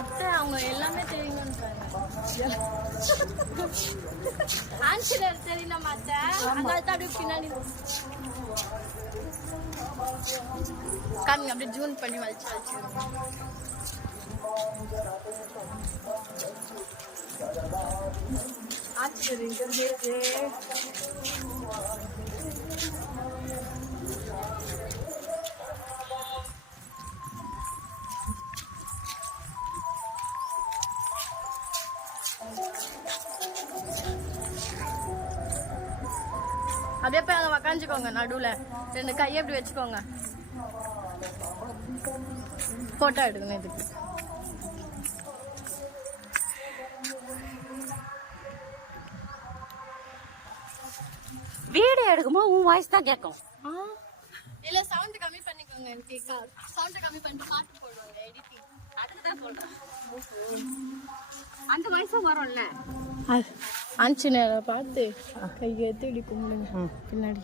அத்தை அவங்க எல்லாமே தெரியுங்கன்றாங்க. ஆன்சர் தெரியல அத்தை, அதனால தான் அப்படியே பின்னாடி காமிங்க, அப்படியே ஜூன் பண்ணி வலிச்சு ஆன்சர் இருக்கு. அப்படியே போய் அங்கே உக்காந்துக்கோங்க, நடுவில் 2 கையை எப்படி வச்சுக்கோங்க. ஃபோட்டோ எடுக்கணும் இதுக்கு. வீடியோ எடுக்கும்போது உன் வாய்ஸ் தான் கேட்கும். இல்ல சவுண்ட் கம்மி பண்ணிக்கோங்க. எனக்கு சவுண்ட் கம்மி பண்ணிட்டு பாட்டு போடுவாங்க எடிட்டிங், அதுக்கு தான் சொல்றேன். அந்த வாய்ஸும் வரும்ல. ஆஞ்சநேயரை பார்த்து கையெழுத்து இப்படி கும்பிடுங்க பின்னாடி.